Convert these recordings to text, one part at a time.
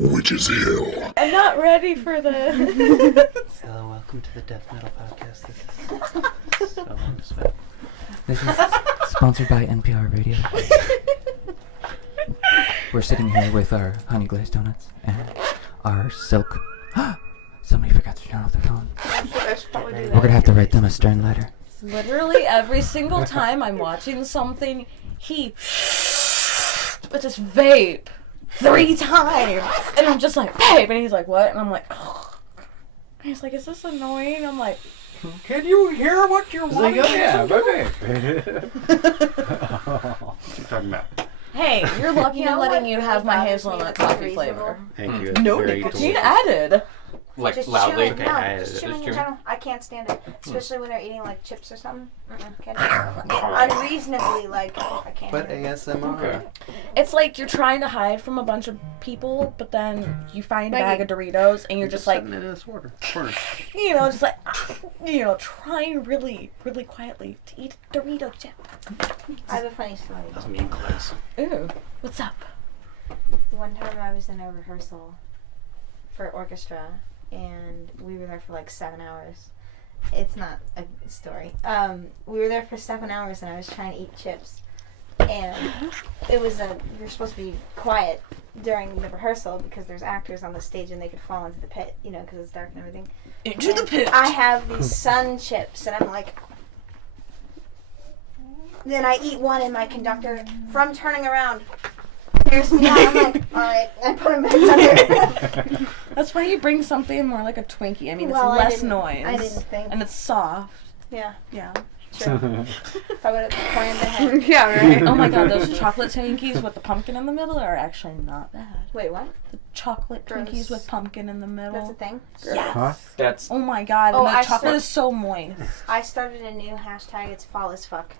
Witch's Hill. I'm not ready for this. Hello, welcome to the Death Metal Podcast. This is so unexpected. This is sponsored by NPR Radio. We're sitting here with our honey glazed donuts and our silk. Somebody forgot to turn off their phone. We're gonna have to write them a stern letter. Literally every single time I'm watching something, he with this vape 3 times, and I'm just like, babe, and he's like, what? And I'm like, oh. He's like, is this annoying? I'm like, can you hear what you're wanting? Like, oh yeah, okay. What you talking about? hey, you're lucky I'm letting you have my hazelnut coffee flavor. Thank you. No Very nicotine delicious. added. Like Just loudly? chewing, Okay, no, I just just chewing in chewing. general. I can't stand it, especially when they're eating like chips or something. Can't do it. Unreasonably, like I can't. But do it. ASMR. Okay. It's like you're trying to hide from a bunch of people, but then you find a bag of Doritos and you're just like, sitting in this corner. you know, just like, you know, trying really, really quietly to eat a Dorito chip. I have a funny story. That's me in class. Ooh, what's up? One time I was in a rehearsal for orchestra, and we were there for like 7 hours. It's not a story. We were there for 7 hours, and I was trying to eat chips. And it was you're supposed to be quiet during the rehearsal because there's actors on the stage and they could fall into the pit, you know, because it's dark and everything. Into the And pit. I have these sun chips, and I'm like. Then I eat one, and my conductor, from turning around, stares me down. I'm like, all right, I put them back under. That's why you bring something more like a Twinkie. I mean, Well, it's I less didn't- noise. I didn't think. And it's soft. Yeah, Yeah. true. If I would have pointed the head. Yeah, right. Oh my god, those chocolate Twinkies with the pumpkin in the middle are actually not bad. Wait, what? The chocolate Gross. Twinkies with pumpkin in the middle. That's a thing? Yes. Huh? That's Oh my god, Oh, and the I chocolate saw- is so moist. I started a new hashtag. It's fall as fuck.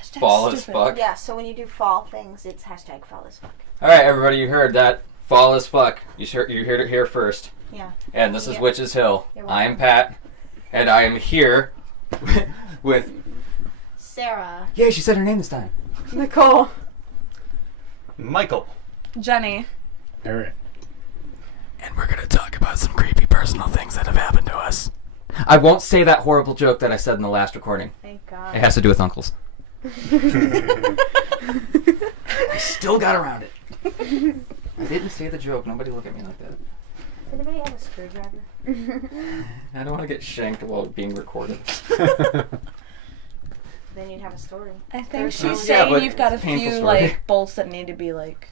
Hashtag fall as stupid. fuck. Yeah, so when you do fall things, it's hashtag fall as fuck. Alright, everybody, you heard that. Fall as fuck. You heard it here first. Yeah. And this is Yeah. Witch's Hill. You're I'm welcome. Pat, and I am here with. Sarah. Yay, she said her name this time. Nicole. Michael. Jenny. Alright. And we're gonna talk about some creepy personal things that have happened to us. I won't say that horrible joke that I said in the last recording. Thank God. It has to do with uncles. I still got around it. I didn't say the joke. Nobody look at me like that. Does anybody have a screwdriver? I don't want to get shanked while being recorded. Then you'd have a story. I think There's she's no- saying but you've got a it's a painful few story. like bolts that need to be like,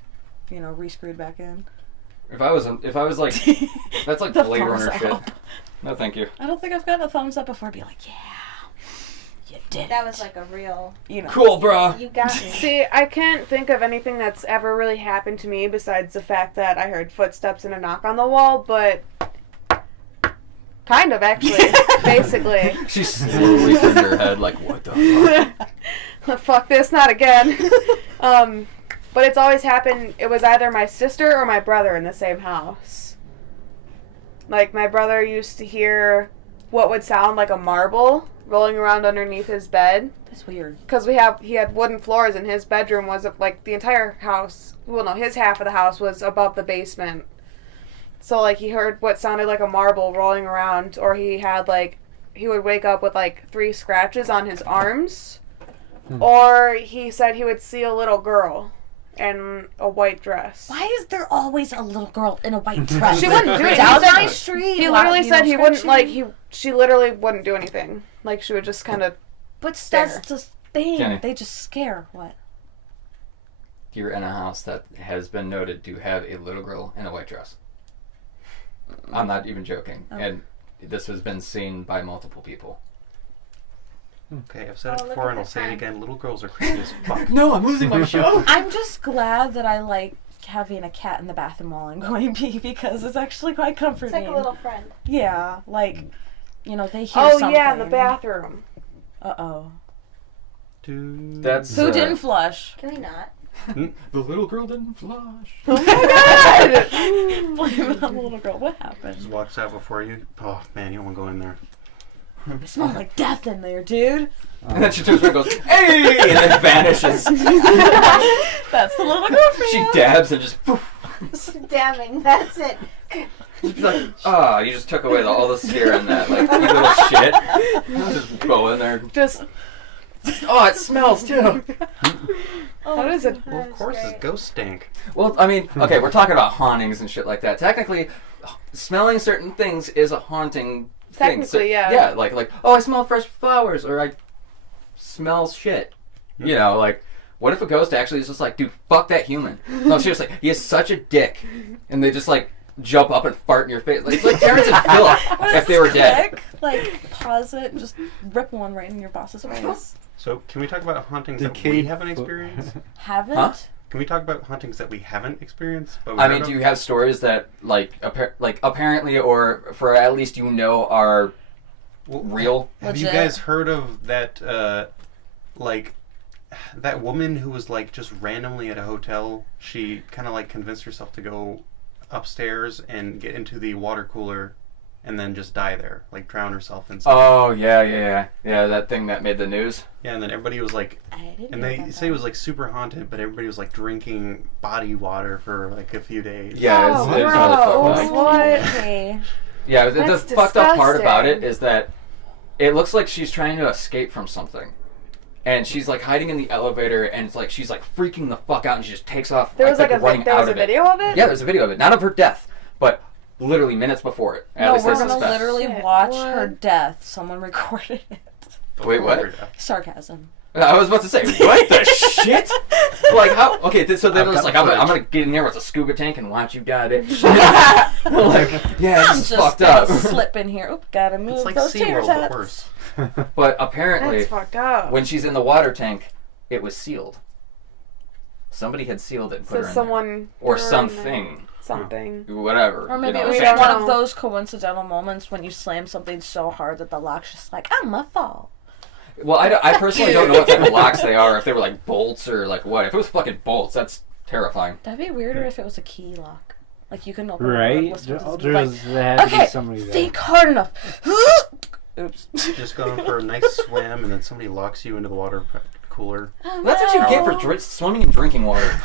you know, re-screwed back in. If I was like, that's like The Blade thumbs Runner shit. up. No, thank you. I don't think I've gotten a thumbs up before. Be like, yeah, you did. That was like a real. you know. Cool, bro. You got me. See, I can't think of anything that's ever really happened to me besides the fact that I heard footsteps and a knock on the wall, but kind of actually, basically. She slowly turned her head like, what the fuck? Fuck this, not again. But it's always happened, it was either my sister or my brother in the same house. Like, my brother used to hear what would sound like a marble rolling around underneath his bed. That's weird. Because he had wooden floors, and his bedroom was, like, the entire house, well, no, his half of the house was above the basement. So, like, he heard what sounded like a marble rolling around, or he had, like, he would wake up with, like, 3 scratches on his arms. Or he said he would see a little girl in a white dress. Why is there always a little girl in a white dress? She wouldn't do Down anything. my street. He lot- literally you know, said he wouldn't, scratching. like, she literally wouldn't do anything. Like, she would just kind of But stare. that's the thing. Jenny. They just scare. What? You're in a house that has been noted to have a little girl in a white dress. I'm not even joking. Oh. And this has been seen by multiple people. Okay, I've said Oh, it look before at and I'll the say it time. again. Little girls are creepy as fuck. No, I'm losing my show. I'm just glad that I like having a cat in the bathroom while I'm going pee because it's actually quite It's comforting. like a little friend. Yeah, like, you know, they hear Oh, something. yeah, in the bathroom. Uh-oh. Dude. That's Who didn't flush? Can we not? The little girl didn't flush. Oh my god! Blame it on the little girl. What Just happened? walks out before you. Oh, man, you don't want to go in there. It smells like death in there, dude. And then she turns around and goes, hey! And then vanishes. That's the little girl for She you. dabs and just poof. damning. That's it. Just be like, oh, you just took away all the scare in that. Like, you little shit. Just go in there. Just Oh, it smells too. how does it? Well, of course, it's ghost stank. Well, I mean, okay, we're talking about hauntings and shit like that. Technically, smelling certain things is a haunting thing. So, Technically, yeah. Yeah, like, oh, I smell fresh flowers, or I smell shit. You know, like, what if a ghost actually is just like, dude, fuck that human? No, seriously, he is such a dick. And they just, like, jump up and fart in your face. Like, it's like Terrence and Phillip if they were dead. Like, pause it and just rip one right in your boss's face. So, can we talk about hauntings that we Decayed haven't experienced? Haven't? Huh? Can we talk about hauntings that we haven't experienced? But we I heard mean, of? do you have stories that, like apparently, or for at least you know, are Well, real? Have you Legit. guys heard of that, like, that woman who was, like, just randomly at a hotel? She kind of, like, convinced herself to go upstairs and get into the water cooler and then just die there. Like, drown herself inside. Oh, yeah, that thing that made the news. Yeah, and then everybody was, like... I didn't And know they about say it that. was, like, super haunted, but everybody was, like, drinking body water for, like, a few days. Yeah, it's really fucked gross. up. What? Okay. Yeah, the That's fucked up part about it disgusting. is that it looks like she's trying to escape from something. And she's like hiding in the elevator, and it's like she's like freaking the fuck out, and she just takes off. There was like running there out was a of it. video of it. Yeah, there's a video of it. Not of her death, but literally minutes before it. At No, least we're they gonna suspect. literally Shit, watch what? her death. Someone recorded it. Wait, what? Sarcasm. I was about to say, what the shit? Like how? Okay, so they're I've just got like, I'm footage. gonna get in there with a scuba tank and watch you die, bitch. Like, yeah, I'm this is just fucked gonna up. slip in here. Oop, gotta move It's like those tater SeaWorld, but tots. worse. But apparently, That's fucked up. when she's in the water tank, it was sealed. Somebody had sealed it and put So her in someone there. Or threw her in there. something. Something. Whatever. Or maybe you know, it was we just don't one of know. those coincidental moments when you slam something so hard that the lock's just like, I'm a fall. Well, I personally don't know what type of locks they are, if they were like bolts or like what. If it was fucking bolts, that's terrifying. That'd be weirder if it was a key lock. Like you can open it Right? with like, There had to be okay, somebody there. think hard enough. Oops. Just going for a nice swim, and then somebody locks you into the water cooler. Oh, That's what you get for no. swimming and drinking water.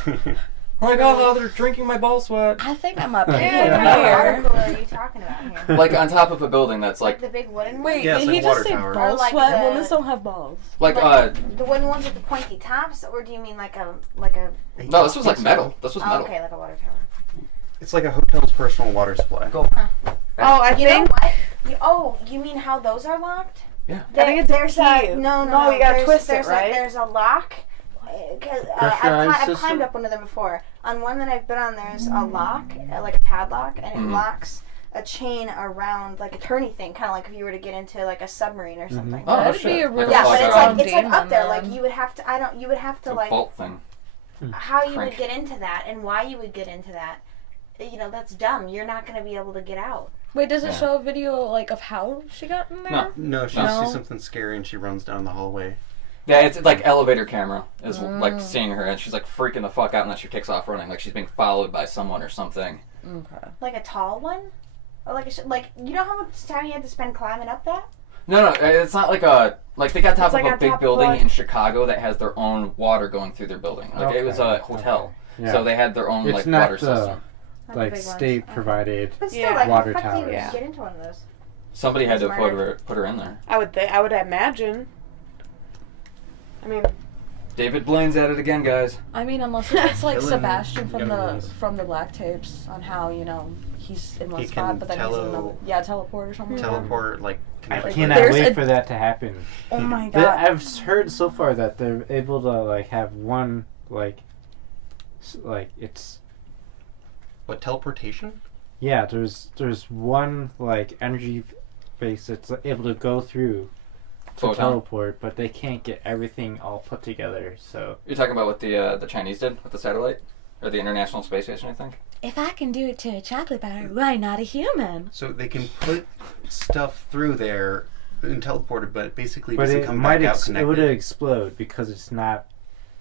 Like, oh, they're drinking my ball sweat. I think I'm up What in kind of water here. cooler are you talking about here? Like on top of a building that's Like like, the big wooden ones? Wait, Yeah, it's did like he a just water say tower. ball Or like sweat? the- Women don't have balls. like the wooden ones with the pointy tops, or do you mean like a? no, this was like metal. This was Oh, metal. okay, like a water tower. It's like a hotel's personal water supply. Go. Oh, I You know think. what? You mean how those are locked? Yeah. I think it's there's a key. a No, you gotta twist it, there's right? There's a lock. Because Pressurized I've system? climbed up one of them before. On one that I've been on, there's a lock, like a padlock, and it locks a chain around like a turny thing, kind of like if you were to get into like a submarine or something. Oh, That'd shit. be a Like really Yeah, like but a- it's strong like demon, up there. Like then. you would have to. You would have It's to a like vault thing. how you Crank. would get into that and why you would get into that. You know, that's dumb. You're not going to be able to get out. Wait, does it Yeah. show a video like of how she got in there? No. No, she No. sees something scary and she runs down the hallway. Yeah, it's like elevator camera is like seeing her, and she's like freaking the fuck out, and then she kicks off running, like she's being followed by someone or something. Okay. Like a tall one, or like like you know how much time you had to spend climbing up that? No, it's not like a they got top It's like of a on big top of building like- in Chicago that has their own water going through their building. Like it was a Okay, hotel, Yeah. so they had their own It's like not water system. Not the like big ones. state provided. But still, Yeah. like Water how the fuck do you towers. even get into one of those? Somebody had to That's put her in there. I would imagine. I mean, David Blaine's at it again, guys. I mean, unless it's like Killing Sebastian from young the ones. black tapes on how he's in one He spot, can but then he's in another. Teleport or something. Teleport, like, I connect cannot There's wait a- for that to happen. Oh my But god. I've heard so far that they're able to like have one like it's What, teleportation? yeah. There's one like energy base that's able to go through to Photon. teleport, but they can't get everything all put together. So You're talking about what the Chinese did with the satellite or the International Space Station, I think. If I can do it to a chocolate bar, why not a human? So they can put stuff through there and teleport it, but it basically but doesn't it come might back out it would connected. explode because it's not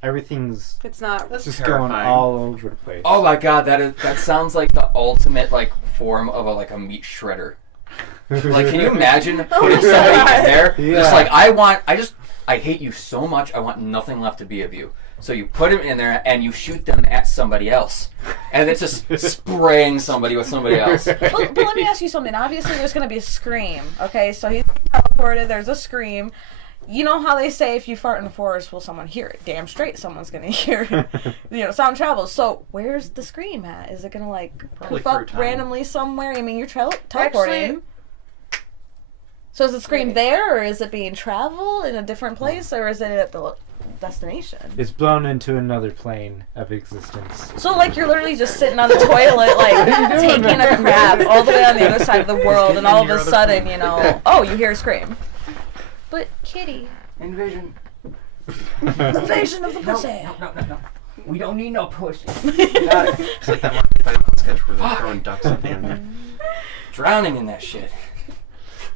everything's it's not. That's just terrifying. going all over the place. Oh my god, that sounds like the ultimate like form of a meat shredder. Like, can you imagine putting somebody in there? Yeah. Just like, I hate you so much, I want nothing left to be of you. So you put them in there and you shoot them at somebody else. And it's just spraying somebody with somebody else. But let me ask you something. Obviously, there's going to be a scream. Okay, so he's teleported. There's a scream. You know how they say if you fart in the forest, will someone hear it? Damn straight, someone's going to hear it. Sound travels. So where's the scream at? Is it going to, like, poof up randomly somewhere? I mean, you're teleporting. Actually, so is the scream there, or is it being traveled in a different place, or is it at the destination? It's blown into another plane of existence. So, like, you're literally just sitting on the toilet, like, taking a crap all the way on the other side of the world, and all of a sudden, you hear a scream. But, kitty. Invasion. Invasion of the pussy. No. We don't need no pussy. It's like that Monty Python sketch where they're throwing ducks at the end. Drowning in that shit.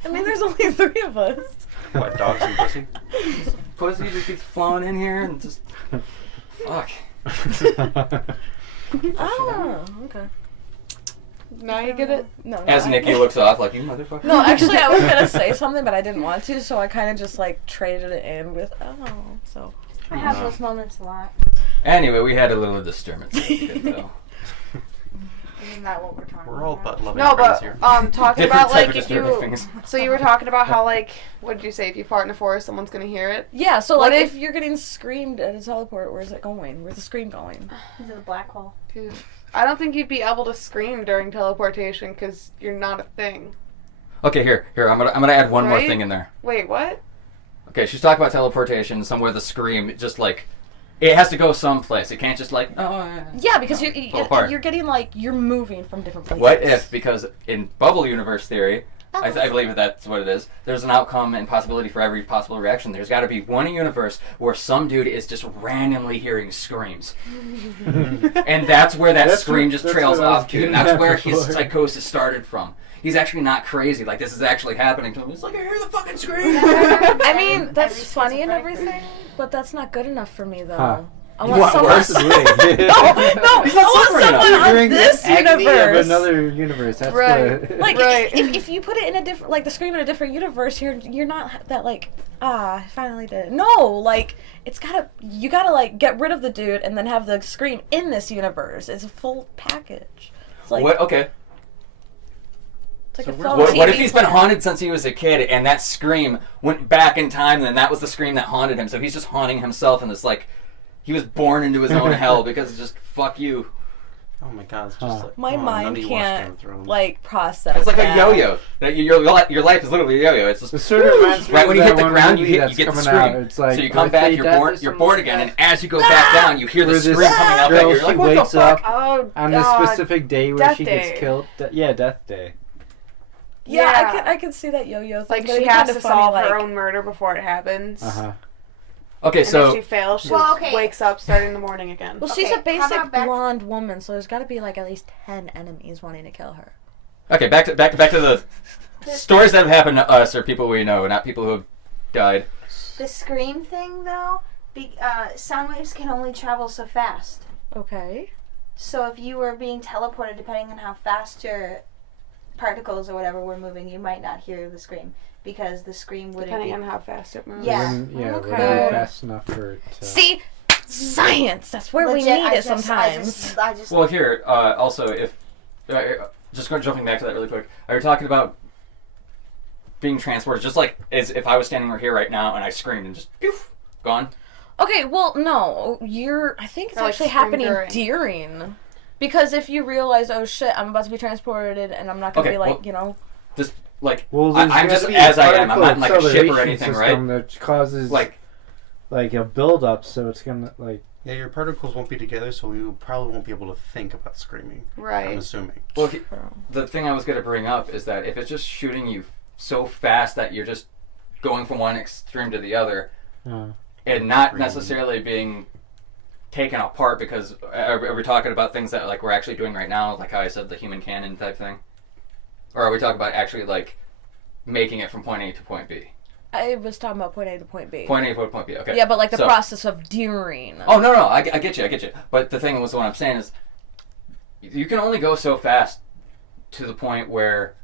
I mean, there's only 3 of us. What, dogs and pussy? Pussy just keeps flowing in here and just... Fuck. Oh, okay. now you get it? No, As Nikki looks off, like, you motherfucker. No, actually, I was gonna say something, but I didn't want to, so I kind of just, like, traded it in with, so. I have those moments a lot. Anyway, we had a little disturbance. Though. Isn't that what we're talking We're all about? butt loving No, friends but here. talking Different about type like of if you. disturbing things. So you were talking about how like, what did you say? If you fart in the forest, someone's gonna hear it. Yeah, so, What like, if- if you're getting screamed at a teleport, where's it going? Where's the scream going? Into the black hole. Dude, I don't think you'd be able to scream during teleportation because you're not a thing. Okay, here. I'm gonna add one more Right? thing in there. Wait, what? Okay, she's talking about teleportation, somewhere the scream, just like, it has to go someplace. It can't just like, Yeah, because fall apart. you're getting, like, you're moving from different places. What if, because in bubble universe theory, I believe that's what it is, there's an outcome and possibility for every possible reaction. There's got to be one universe where some dude is just randomly hearing screams. And that's where that scream just trails off to. And that's where his psychosis started from. He's actually not crazy. Like, this is actually happening to him. It's like, I hear the fucking scream. I mean, that's Every funny and schizophrenic everything, but that's not good enough for me, though. Huh. I You want want someone... worse? no, I He's not want suffering enough. someone on During this the agony universe. of another universe. That's Right. what. Like, Right. if you put it in a different, like, the scream in a different universe, you're not that, like, I finally did it. No, like, you gotta, like, get rid of the dude and then have the scream in this universe. It's a full package. It's like, What? Okay. it's like So a where's- film What if TV he's been plan. haunted since he was a kid, and that scream went back in time, and then that was the scream that haunted him? So he's just haunting himself, and it's like he was born into his own hell because it's just fuck you. Oh my god, it's just like... My oh, none mind of you watch Game can't, of Thrones. like, process It's like that. a yo-yo. Your life is literally a yo-yo. It's just It sort of reminds me right of when you that hit the one ground, you movie get that's the coming scream. out. It's like So you come back, Birthday you're Death bored, or you're something bored like again, that. and as you go back down, you hear the Where this scream coming up at girl, you. You're she like, what the wakes fuck? up Oh, on the God. specific day where Death she Day. gets killed. Yeah, Death Day. Yeah, I can see that yo-yo thing. Like but she it'd be has kinda to funny, solve like, her own murder before it happens. Okay, And so if she fails, she Well, okay. wakes up starting in the morning again. Well, she's Okay, a how basic about back- blonde woman, so there's got to be like at least 10 enemies wanting to kill her. okay, back to the stories that have happened to us or people we know, not people who have died. The scream thing, though, sound waves can only travel so fast. Okay. So if you were being teleported, depending on how fast your particles or whatever were moving, you might not hear the scream because the scream wouldn't Depending be... on how fast it moves. Yeah. Wouldn't Okay. be fast enough for it to... See? Science! That's where we Legit, need it sometimes. I just Well, here, also, if jumping back to that really quick, are you talking about being transported, just like as if I was standing right here right now and I screamed and just poof, gone? Okay, well, no. I think it's Or, like, actually scream happening during. Because if you realize, oh shit, I'm about to be transported and I'm not going to Okay, be like, well- you know... This like Well, I'm there's just gotta be as a I am. I'm not in, like a particle ship or acceleration anything, right? system that causes Like a build-up, so it's gonna like... Yeah, your particles won't be together, so you probably won't be able to think about screaming. I'm Right. assuming. well, the thing I was going to bring up is that if it's just shooting you so fast that you're just going from one extreme to the other, and not necessarily being taken apart, because are we talking about things that like we're actually doing right now, like how I said the human cannon type thing, or are we talking about actually like making it from point A to point B? I was talking about point A to point B. Point A to point B. Okay. Yeah, but like the So- process of during. Oh no, I get you. But the thing was, what I'm saying is, you can only go so fast to the point where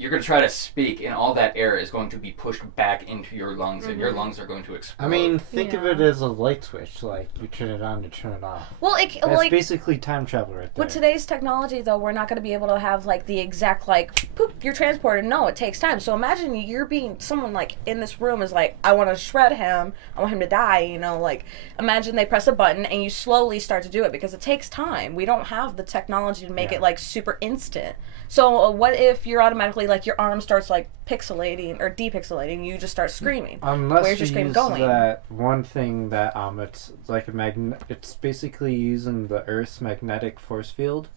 you're going to try to speak, and all that air is going to be pushed back into your lungs, and your lungs are going to explode. I mean, think of it as a light switch. Like, you turn it on to turn it off. Well, That's basically time travel right there. with today's technology, though, we're not going to be able to have, like, the exact, like, poop, you're transported. No, it takes time. So imagine you're being, someone, like, in this room is like, I want to shred him. I want him to die, you know, like, imagine they press a button and you slowly start to do it because it takes time. We don't have the technology to make it, like, super instant. So what if you're automatically, like, your arm starts, like, pixelating or depixelating, you just start screaming? Unless Where's your you scream use going? that one thing that it's like a it's basically using the Earth's magnetic force field.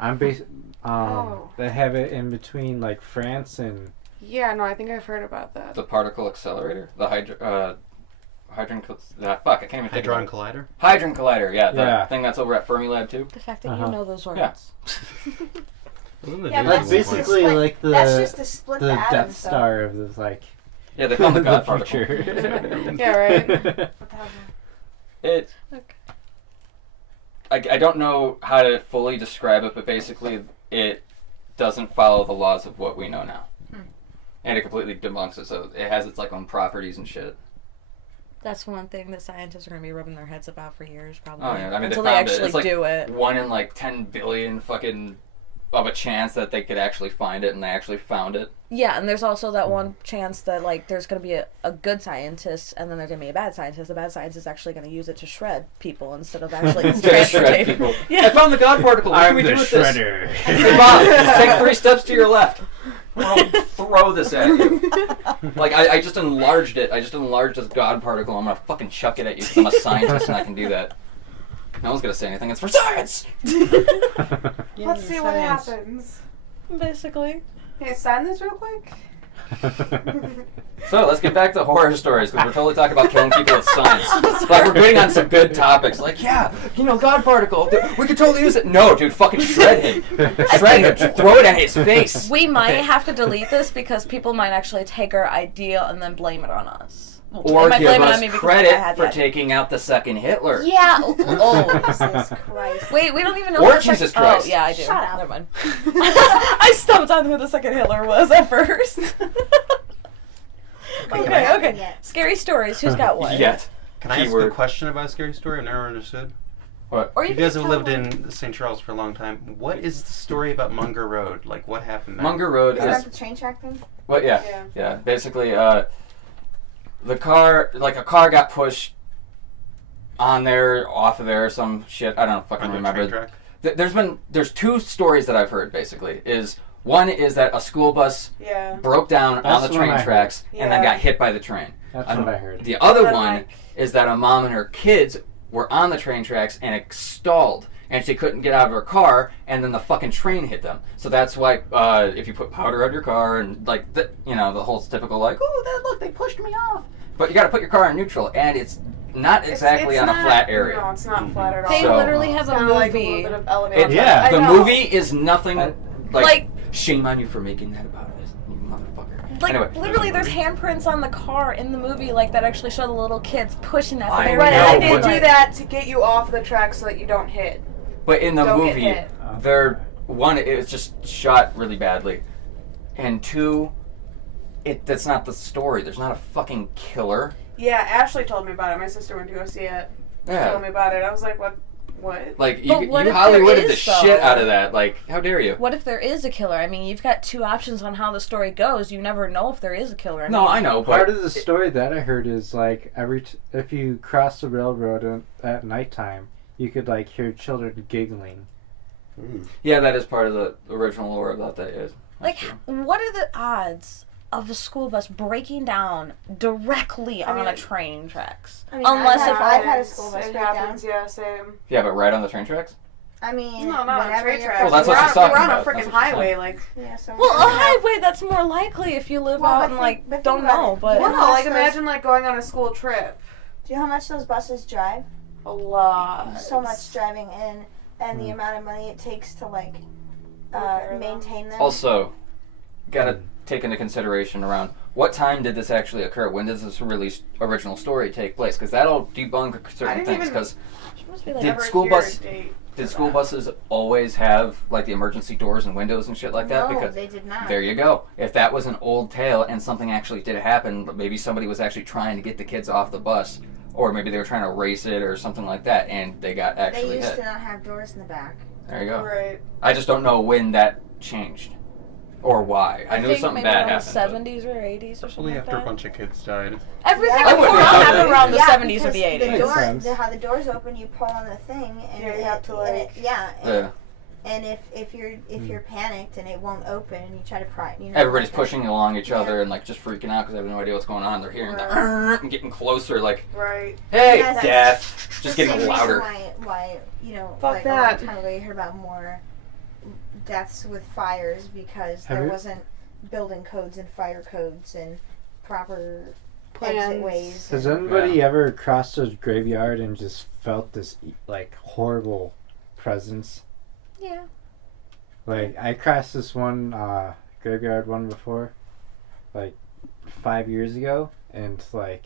They have it in between like France and. Yeah, no, I think I've heard about that. The particle accelerator? The Hadron fuck, I can't even think Hadron of it. Collider? Hadron Collider, yeah. The Yeah. thing that's over at Fermilab too. The fact that Uh-huh. you know those words. Yeah. Yeah, but That's that's just basically split- like that's just to split the Death atoms, though. Star of this like. Yeah, they found the God the particle. future. Yeah, right? What the hell? It. I don't know how to fully describe it, but basically it doesn't follow the laws of what we know now. And it completely debunks it, so it has its like own properties and shit. That's one thing that scientists are going to be rubbing their heads about for years, probably. Oh yeah, I mean until they they found it. actually It's like do it. 1 in like 10 billion fucking of a chance that they could actually find it, and they actually found it. Yeah, and there's also that one chance that, like, there's going to be a good scientist, and then there's going to be a bad scientist. The bad scientist is actually going to use it to shred people instead of actually It's gonna shred transportate people. Yeah. I found the God particle. What can I'm we the do with this? shredder. Hey Bob, just take 3 steps to your left. Throw this at you. Like, I just enlarged it. I just enlarged this God particle. I'm gonna fucking chuck it at you because I'm a scientist and I can do that. No one's gonna say anything. It's for science! Let's see what happens. Basically. Hey, sign this real quick. So, let's get back to horror stories because we're totally talking about killing people with science. Like, we're getting on some good topics. Like, yeah, you know, God particle. We could totally use it. No, dude, fucking shred him. Shred him. Throw it at his face. We might have to delete this because people might actually take our idea and then blame it on us. Or They might give blame it on us me because I credit had the for idea. taking out the second Hitler. Yeah. Oh. Jesus Christ. Wait, we don't even know Or who the Jesus second... Christ. Oh, yeah, I do. Shut up. Never mind. I stumped on who the second Hitler was at first. What Okay. happened yet? Scary stories. Who's got one? Yet. Can I ask Keyword. a question about a scary story I've never understood? What? Or You can guys just have tell lived one. in St. Charles for a long time. What is the story about Munger Road? Like, what happened there? Munger Road Is is... that the train track thing? What? Yeah. Yeah. Yeah. Basically, the car... Like, a car got pushed on there, off of there, some shit. I don't fucking On the remember. train track? There's 2 stories that I've heard, basically. One is that a school bus Yeah. broke down on That's the the train one I tracks and then Yeah. got hit by the train. That's what I heard. The other But, one like- is that a mom and her kids were on the train tracks and it stalled. And she couldn't get out of her car, and then the fucking train hit them. So that's why, if you put powder on your car, and like, the whole typical like, oh, look, they pushed me off. But you got to put your car in neutral, and it's not exactly It's on a not- flat area. No, it's not flat at all. They So- literally have It's a kinda like a movie. little bit of elevator. Yeah. I The know. movie is nothing Like- shame on you for making that about this, you motherfucker. Like, Anyway, literally, there's handprints on the car in the movie, like, that actually show the little kids pushing that. I thing. Right, know, and they but- do that to get you off the track so that you don't hit. but in the Don't get movie, hit. it was just shot really badly, and 2, that's not the story. There's not a fucking killer. Yeah, Ashley told me about it. My sister went to go see it. She told me about it. I was like, what? Like, But you what if Hollywooded there the is, though? shit out of that. Like, how dare you? What if there is a killer? I mean, you've got 2 options on how the story goes. You never know if there is a killer. No, I know, but Part of the story that I heard is like if you cross the railroad at nighttime, you could like hear children giggling. yeah, that is part of the original lore about that. Is Like, what are the odds of a school bus breaking down directly on a train tracks? I mean, Unless I've if had a school bus It break down. happens, yeah, same. yeah, but right on the train tracks. I mean, No, not on whenever train you're tracks. Well, that's what we're she's on, talking we're on a about. That's freaking what she's highway, saying. like. Yeah, so well, we're a gonna have- highway, that's more likely if you live Well, out but and, think- like, but think don't about know. it. But Well, no, like those- imagine like going on a school trip. Do you know how much those buses drive? A lot. So much driving in, and the amount of money it takes to like Repair them. maintain them. Also, gotta take into consideration around what time did this actually occur? When does this original story take place? Because that'll debunk certain things. Because did school buses always have like the emergency doors and windows and shit like that? No, Because they did not. there you go. If that was an old tale and something actually did happen, but maybe somebody was actually trying to get the kids off the bus, or maybe they were trying to race it or something like that, and they got actually They used hit. to not have doors in the back. There you go. Right. I just don't know when that changed or why. I knew think something maybe bad around happened. the 70s or 80s or something Probably like after that. a bunch of kids died. Everything Yeah. before I wouldn't happened know. around the Yeah, 70s or the because 80s. Makes sense. how the doors open, you pull on the thing, and Yeah, you have to, like- and if you're panicked and it won't open, and you try to pry, Everybody's like pushing along each other Yeah. and like just freaking out because they have no idea what's going on. They're hearing Right. the and getting closer, like, Right. hey, Yeah, that's death, the just same getting reason louder. Why Fuck like that. a long time ago you heard about more deaths with fires because Have there you- wasn't building codes and fire codes and proper Plans. exit ways. Has and- anybody ever crossed a graveyard and just felt this like horrible presence? Yeah. Like I crossed this one graveyard one before, like 5 years ago, and like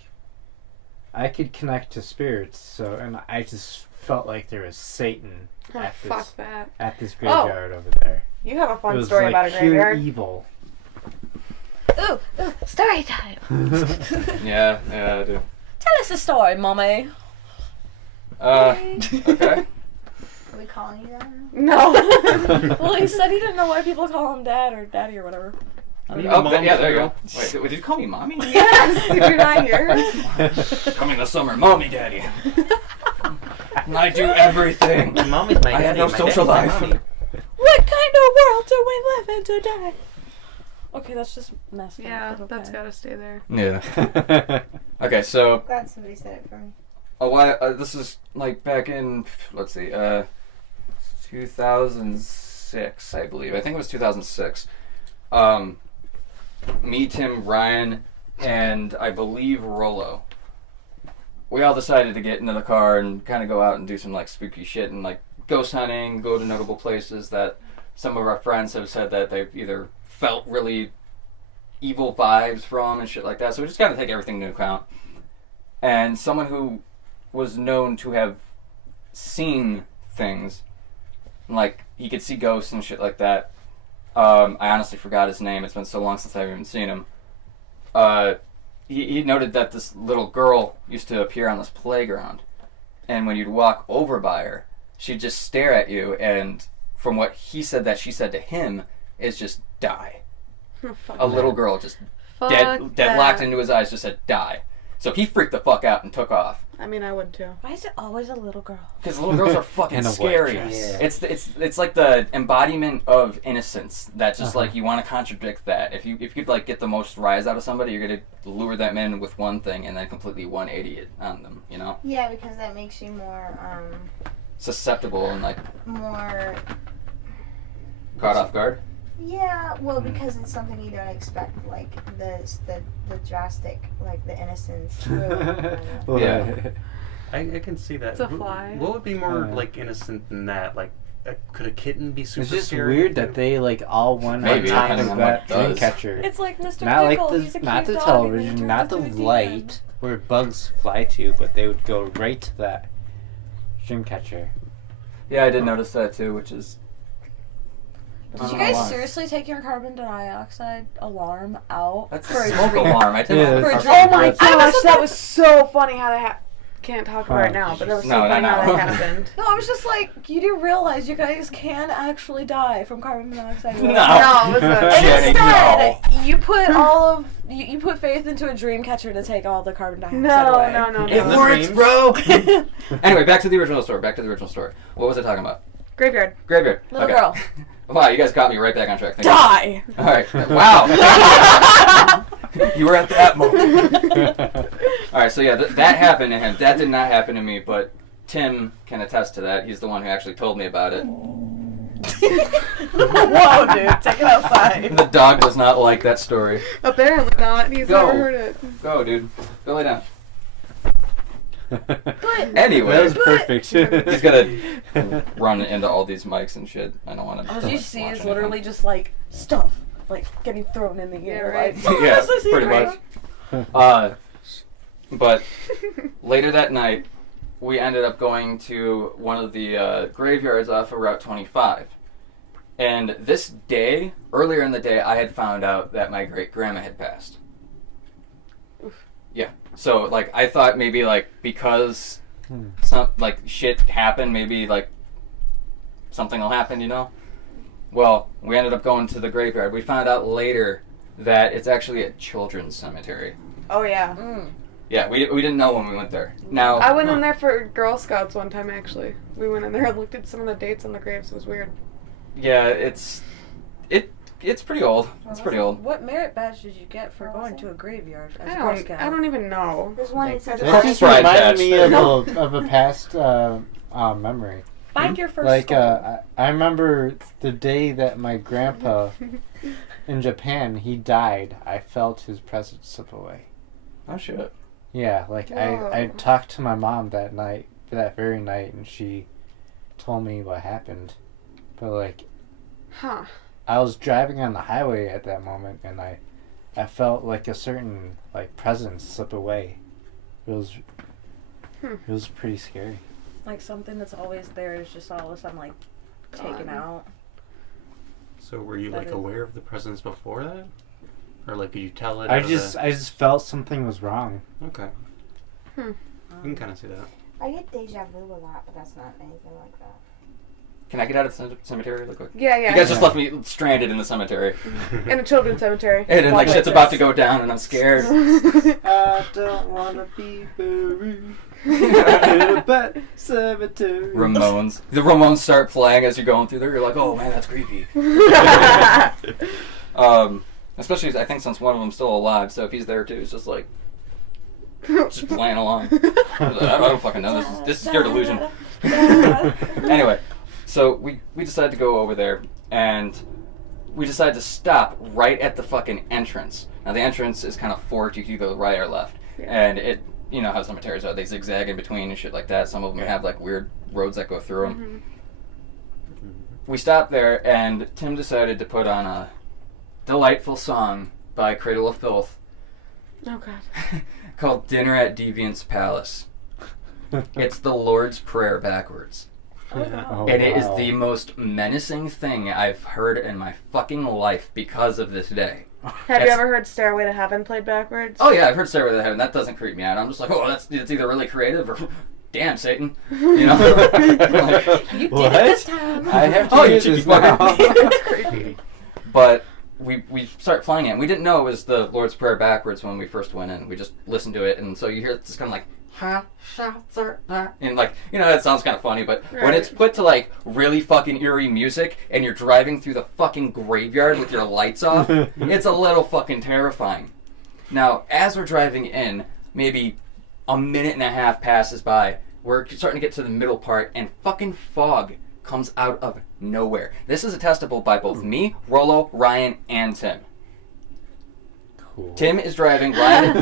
I could connect to spirits. So and I just felt like there was Satan Oh, at fuck that. this graveyard over there. You have a It fun was story like about a pure graveyard. evil. Ooh, story time. Yeah, I do. Tell us a story, mommy. Okay. Are we calling you that now? No. Well, he said he didn't know why people call him dad or daddy or whatever. Oh, yeah, there you go. Wait, did you call me mommy? Yes, if you're not here. Coming this summer, mommy, daddy. And I do everything. Mommy's my I have daddy, no my social daddy's my life. mommy. What kind of world do we live in today? Okay, that's just messed up. Yeah, but okay. that's gotta stay there. Yeah. Okay, so Glad somebody said it for me. a while. This is like back in, let's see, 2006, I believe. I think it was 2006. Me, Tim, Ryan, and I believe Rollo. We all decided to get into the car and kind of go out and do some like spooky shit and like ghost hunting, go to notable places that some of our friends have said that they've either felt really evil vibes from and shit like that. So we just got to take everything into account. And someone who was known to have seen things, like he could see ghosts and shit like that. I honestly forgot his name. It's been so long since I've even seen him. He noted that this little girl used to appear on this playground, and when you'd walk over by her, she'd just stare at you, and from what he said that she said to him is just die. Oh, fuck A little girl just Fuck dead that. locked into his eyes, just said die. So he freaked the fuck out and took off. I mean, I would too. Why is it always a little girl? Because little girls are fucking In a white scary. dress. Yeah. It's like the embodiment of innocence. That just like you want to contradict that. If you could like get the most rise out of somebody, you're gonna lure them in with one thing and then completely 180 it on them. You know, Yeah, because that makes you more susceptible and like more. caught off guard. Yeah, well, because it's something you don't expect, like the drastic, like the innocence. Well, Yeah. I can see that. It's a fly. What would be more Yeah. like innocent than that? Like, could a kitten be super It's just scary? weird that they like all went Maybe, on top depending of on that what it does. dream catcher. It's like Mr. Not like Pickle. He's a not cute the dog, and then he television, turns not the into a demon. light where bugs fly to, but they would go right to that dream catcher. Yeah, I did notice that too, which is. I Did don't you know guys why. seriously take your carbon dioxide alarm out? That's for a a smoke dream? alarm. I did Yeah, have a that's- carbon Oh my dioxide. gosh, that was so funny how that can't talk about Oh, it now, but that was so no, funny how no. that happened. No, I was just like, you do realize you guys can actually die from carbon monoxide. No. No, it was And a... Jenny, instead, you put all of you put faith into a dream catcher to take all the carbon dioxide No, away. no. It works, bro. Anyway, back to the original story. What was I talking about? Graveyard. Graveyard. Little Okay. girl, Wow, you guys got me right back on track. Thank you. die. All right. Wow. You were at that moment. All right. So yeah, that happened to him. That did not happen to me, but Tim can attest to that. He's the one who actually told me about it. Whoa, dude, take it outside. The dog does not like that story. Apparently not. He's Go. never heard it. Go, dude. Go lay down. That Anyway, was perfect. he's gonna run into all these mics and shit. I don't want to. All you see is literally just like stuff. like getting thrown in the air. right. Like, Yeah, pretty much. But later that night, we ended up going to one of the graveyards off of Route 25. And this day, earlier in the day, I had found out that my great-grandma had passed. Yeah. So, like, I thought maybe, like, because some, like, shit happened, maybe, like, something will happen, you know? Well, we ended up going to the graveyard. We found out later that it's actually a children's cemetery. Oh yeah. Yeah, we didn't know when we went there. Now I went in there for Girl Scouts one time actually. We went in there and looked at some of the dates on the graves. It was weird. Yeah, it's pretty old. It's pretty old. What merit badge did you get for going to a graveyard as a Girl I Scout? don't even know. There's one that says That just Pride reminded patch. me of a past memory. Find your first Like, soul. I remember the day that my grandpa in Japan, he died. I felt his presence slip away. Oh shit. Yeah, like I Whoa. talked to my mom that night, that very night, and she told me what happened. But like, Huh. I was driving on the highway at that moment, and I felt like a certain like presence slip away. It was pretty scary. Like something that's always there is just all of a sudden like taken Gone. out. So were you That like is- aware of the presence before that, or like could you tell it? I out of just felt something was wrong. okay. You can kind of see that. I get deja vu a lot, but that's not anything like that. Can I get out of the cemetery really quick? Yeah, You yeah. guys just left me stranded in the cemetery. In a children's cemetery. And then like Walk shit's this. about to go down and I'm scared. I don't wanna be buried in a pet cemetery. Ramones. The Ramones start playing as you're going through there. You're like, oh man, that's creepy. Especially, I think since one of them's still alive, so if he's there too, it's just like, just playing along. I don't fucking know. This is your delusion. Anyway, so we decided to go over there, and we decided to stop right at the fucking entrance. Now the entrance is kind of forked. You can go right or left, and it, you know how cemeteries are. They zigzag in between and shit like that. Some of them have like weird roads that go through them. We stopped there, and Tim decided to put on a delightful song by Cradle of Filth Oh god. called Dinner at Deviant's Palace. It's the Lord's Prayer backwards. Oh, And it is wow. the most menacing thing I've heard in my fucking life because of this day. Have you ever heard Stairway to Heaven played backwards? Oh yeah, I've heard Stairway to Heaven. That doesn't creep me out. I'm just like, oh, it's either really creative or, damn, Satan. You know? Like, You did What? it this time. I have to Oh, you hear cheeky this now. fucker. It's creepy. but we start playing it. And we didn't know it was the Lord's Prayer backwards when we first went in. We just listened to it, and so you hear it's kind of like, and like, you know, that sounds kind of funny, but when it's put to like really fucking eerie music and you're driving through the fucking graveyard with your lights off, it's a little fucking terrifying. Now, as we're driving in, maybe a minute and a half passes by, we're starting to get to the middle part, and fucking fog comes out of nowhere. This is attestable by both me, Rollo, Ryan, and Tim. Cool. Tim is driving. Ryan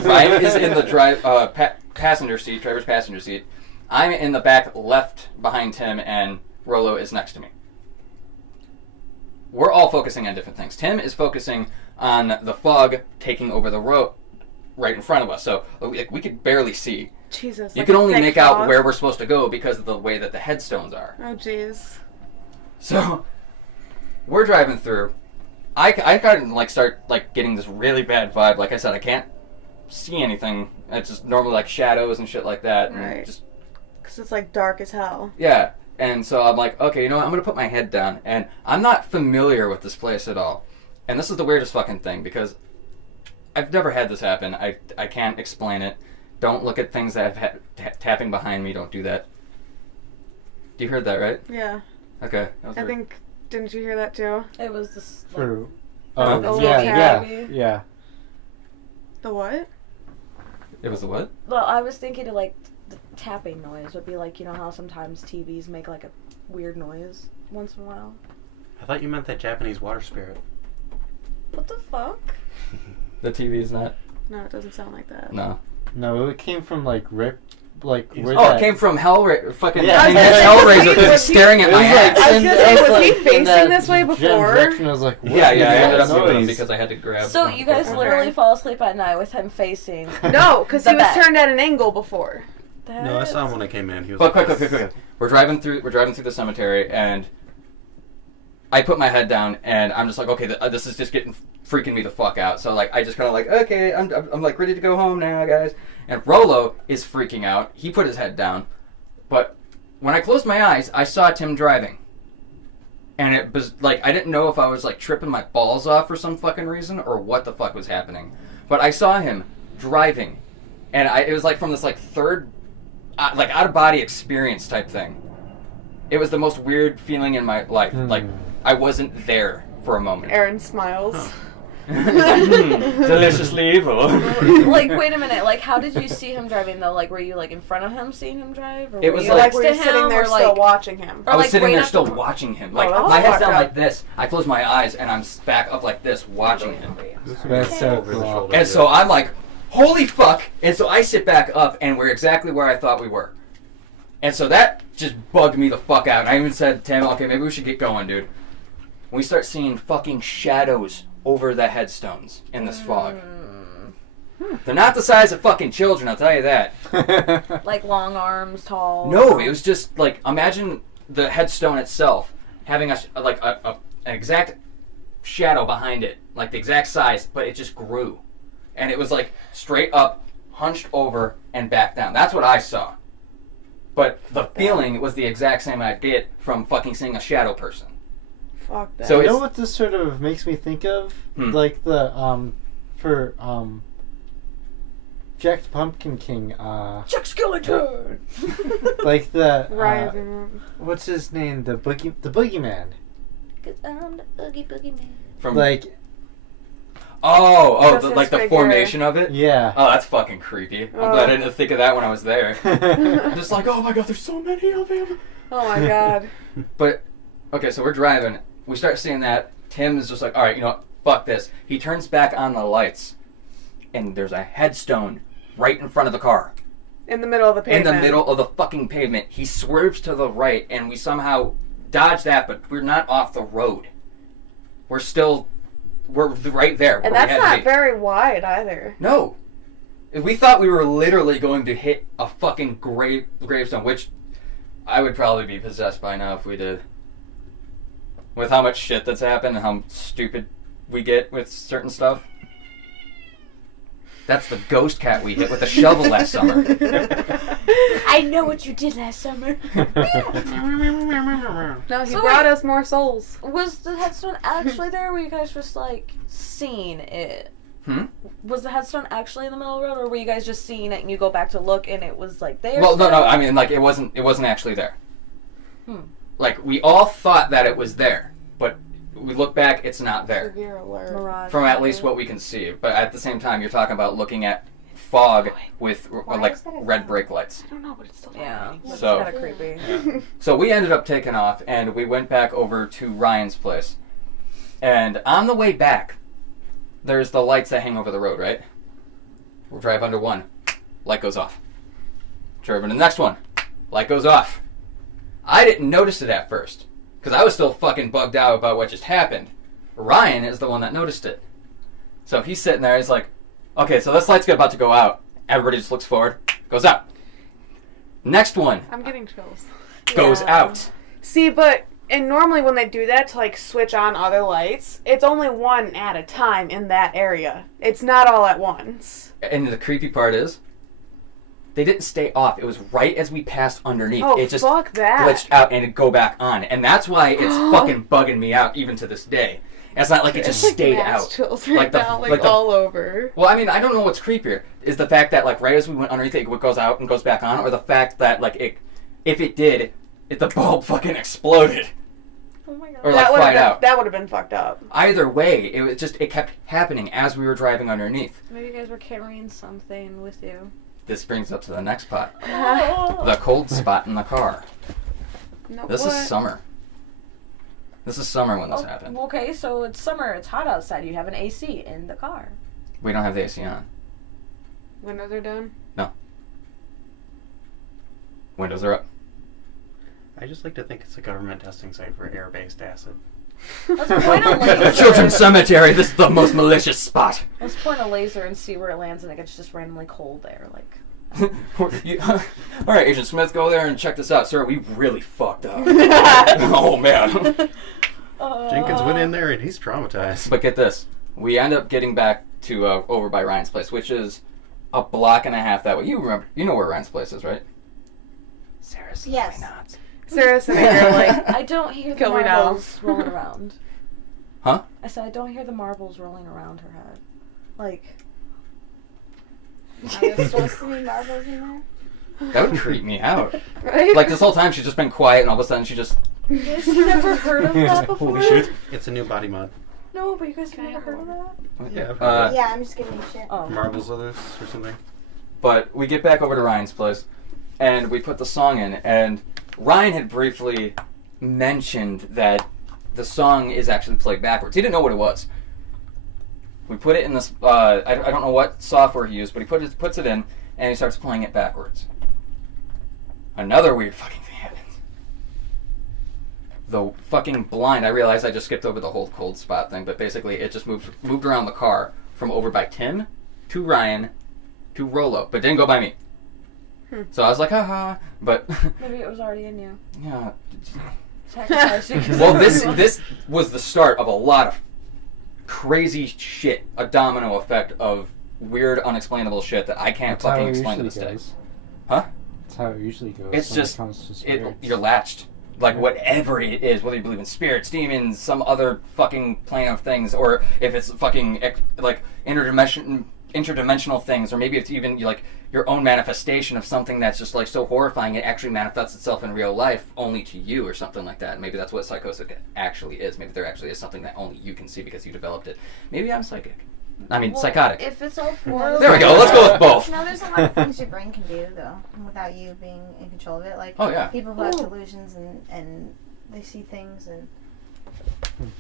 is in the passenger seat, driver's passenger seat. I'm in the back left behind Tim, and Rollo is next to me. We're all focusing on different things. Tim is focusing on the fog taking over the road right in front of us, so we could barely see. Jesus. You like can a only thick make out fog. where we're supposed to go because of the way that the headstones are. Oh jeez. So we're driving through. I kind of like start like getting this really bad vibe. Like I said, I can't see anything. It's just normally like shadows and shit like that. And Right. just Because it's like dark as hell. yeah. And so I'm like, okay, you know what? I'm gonna put my head down. And I'm not familiar with this place at all. And this is the weirdest fucking thing because I've never had this happen. I can't explain it. Don't look at things that have had tapping behind me. Don't do that. You heard that, right? Yeah. Okay. That was I weird. think. Didn't you hear that too? It was this. Like, True. The Oh, little yeah, cat. yeah. The what? It was the what? well, I was thinking of like the tapping noise would be like, you know how sometimes TVs make like a weird noise once in a while. I thought you meant that Japanese water spirit. What the fuck? The TV is not. No, it doesn't sound like that. No. No, it came from like like where Oh, it came from fucking Yeah. Hellraiser staring at my ass. I was gonna say, was he facing this way before? Direction, I was like, what Yeah, is I ended up that moving him noise? because I had to grab. So one you guys quick. literally fall asleep at night with him facing. No, because The he was bed. turned at an angle before. No, I saw him when I came in. He was But like, quick. We're driving through the cemetery, and I put my head down, and I'm just like, okay, this is just freaking me the fuck out. So like, I just kind of like, okay, I'm like ready to go home now, guys. And Rolo is freaking out. He put his head down, but when I closed my eyes, I saw Tim driving, and it was like I didn't know if I was like tripping my balls off for some fucking reason or what the fuck was happening. But I saw him driving, and it was like from this like third. Like out of body experience type thing. It was the most weird feeling in my life. Like I wasn't there for a moment. Aaron smiles. Deliciously evil. Like, wait a minute. Like, how did you see him driving though? Like, were you like in front of him seeing him drive, or It were was you like- next Were to you him, sitting there or still like? watching him? Or I was like sitting right there up still to- watching him. Like that's my head's fucked down up. like this. I close my eyes and I'm back up like this watching him. That's so over the cool. shoulder. And so I'm like, holy fuck! And so I sit back up and we're exactly where I thought we were. And so that just bugged me the fuck out. And I even said to him, okay, maybe we should get going, dude. We start seeing fucking shadows over the headstones in this fog. They're not the size of fucking children, I'll tell you that. Like long arms, tall. No, it was just like, imagine the headstone itself having an exact shadow behind it, like the exact size, but it just grew. And it was like straight up, hunched over, and back down. That's what I saw. But the feeling was the exact same I'd get from fucking seeing a shadow person. Fuck that. So You it's, know what this sort of makes me think of? Like the for Jack the Pumpkin King. Chuck Skeleton. Like the Ryan. what's his name? The boogeyman. 'Cause I'm the Oogie Boogie Man. from Like Just like his the figure. formation of it. yeah. Oh, that's fucking creepy. I'm glad I didn't think of that when I was there. I'm just like, oh my god, there's so many of him. Oh my god. But okay, so we're driving. We start seeing that. Tim is just like, all right, you know what? Fuck this. He turns back on the lights, and there's a headstone right in front of the car. In the middle of the pavement. In the middle of the fucking pavement. He swerves to the right, and we somehow dodge that, but we're not off the road. We're right there. And where we that's had to not be. very wide either. No. We thought we were literally going to hit a fucking gravestone, which I would probably be possessed by now if we did. With how much shit that's happened and how stupid we get with certain stuff. That's the ghost cat we hit with a shovel last summer. I know what you did last summer. No, he So brought wait. us more souls. Was the headstone actually there, or were you guys just like seeing it? Was the headstone actually in the middle of the road, or were you guys just seeing it and you go back to look and it was like there? Well, no, still? I mean, like, it wasn't actually there. Like, we all thought that it was there, but we look back, it's not there. Severe alert. Mirage. From at least what we can see. But at the same time, you're talking about looking at fog with, like, is that a red sound? brake lights. I don't know, but it's still Yeah, happening. that's So- kind of creepy. So we ended up taking off, and we went back over to Ryan's place. And on the way back, there's the lights that hang over the road, right? We'll drive under one. Light goes off. Drive into the next one. Light goes off. I didn't notice it at first, because I was still fucking bugged out about what just happened. Ryan is the one that noticed it. So he's sitting there, he's like, okay, so this light's about to go out. Everybody just looks forward, goes out. Next one I'm getting chills. goes Yeah. out. See, but and normally when they do that to like switch on other lights, it's only one at a time in that area. It's not all at once. And the creepy part is, they didn't stay off. It was right as we passed underneath. Oh, it just fuck that. glitched out and it'd go back on. And that's why it's fucking bugging me out even to this day. It's not like it just Like stayed mass out. chills right Like the- now, like like the- all over. Well, I mean, I don't know what's creepier. Is the fact that, like, right as we went underneath it goes out and goes back on, or the fact that, like, if it did, the bulb fucking exploded. Oh my god. Or, like, fried out. That would have been fucked up. Either way, it kept happening as we were driving underneath. Maybe you guys were carrying something with you. This brings up to the next part. Oh. The cold spot in the car. No, This what? is summer. This is summer when this happened. Okay, so it's summer. It's hot outside. You have an AC in the car. We don't have the AC on. Windows are down. Windows are up. I just like to think it's a government testing site for air-based acid. Let's point a laser. Children's Cemetery. This is the most malicious spot. Let's point a laser and see where it lands, and it gets just randomly cold there. Like, All right, Agent Smith, go there and check this out, sir. We really fucked up. Oh man. Jenkins went in there and he's traumatized. But get this, we end up getting back to over by Ryan's place, which is a block and a half that way. You know where Ryan's place is, right? Sarah's Yes. not. Sarah's sitting here like, I don't hear the Kill me now. marbles rolling around. Huh? I said I don't hear the marbles rolling around her head. Like, Are there supposed to be marbles in there? That would creep me out. right? Like this whole time she's just been quiet, and all of a sudden she just. you guys have never heard of that before? Holy shit. It's a new body mod. No, but you guys have never heard of that? Yeah, I've heard Uh, Yeah, I'm just giving you shit. Oh. Marbles of this or something. But we get back over to Ryan's place, and we put the song in, and Ryan had briefly mentioned that the song is actually played backwards. He didn't know what it was. We put it in this, I don't know what software he used, but he puts it in, and he starts playing it backwards. Another weird fucking thing happens. The fucking blind, I realized I just skipped over the whole cold spot thing, but basically it just moved around the car from over by Tim to Ryan to Rolo, but didn't go by me. So I was like, haha, but Maybe it was already in you. yeah. Sacrifice you. Well, this was the start of a lot of crazy shit, a domino effect of weird, unexplainable shit that I can't That's how fucking it explain to usually this day. goes. Huh? That's how it usually goes. It's when just it comes to spirits. you're latched. Like whatever it is, whether you believe in spirits, demons, some other fucking plane of things, or if it's fucking like interdimensional things, or maybe it's even like your own manifestation of something that's just like so horrifying it actually manifests itself in real life only to you, or something like that. Maybe that's what psychosis actually is. Maybe there actually is something that only you can see because you developed it. Maybe I'm psychic. I mean, Well, psychotic. If it's all four. There we go. Let's go with both. No, there's a lot of things your brain can do though, without you being in control of it. Like Oh, yeah. people who have delusions and they see things and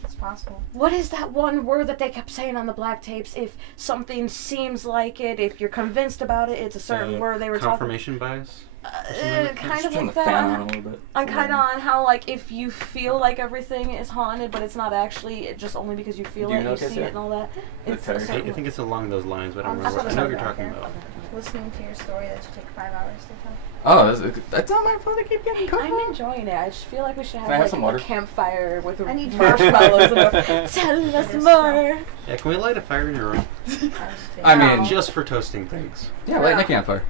it's possible. What is that one word that they kept saying on the black tapes? If something seems like it, if you're convinced about it, it's a certain word they were talking. Confirmation bias? Kind of Turn like the fan on a that. little bit. I'm kind of on how like if you feel like everything is haunted, but it's not actually, it just only because you feel Do you it, know you what see they it and all that. The It's terror. a I certain think it's along those lines, but I don't I remember. thought I know what it you're was talking about about. Listening to your story that should take 5 hours to tell. Oh, that's not my fault. I keep getting cut I'm off. enjoying it. I just feel like we should have, Can I have like some a water? campfire with I need marshmallows and tell us more. Yeah, can we light a fire in your room? I mean, Just for toasting things. yeah, light Nikki on fire.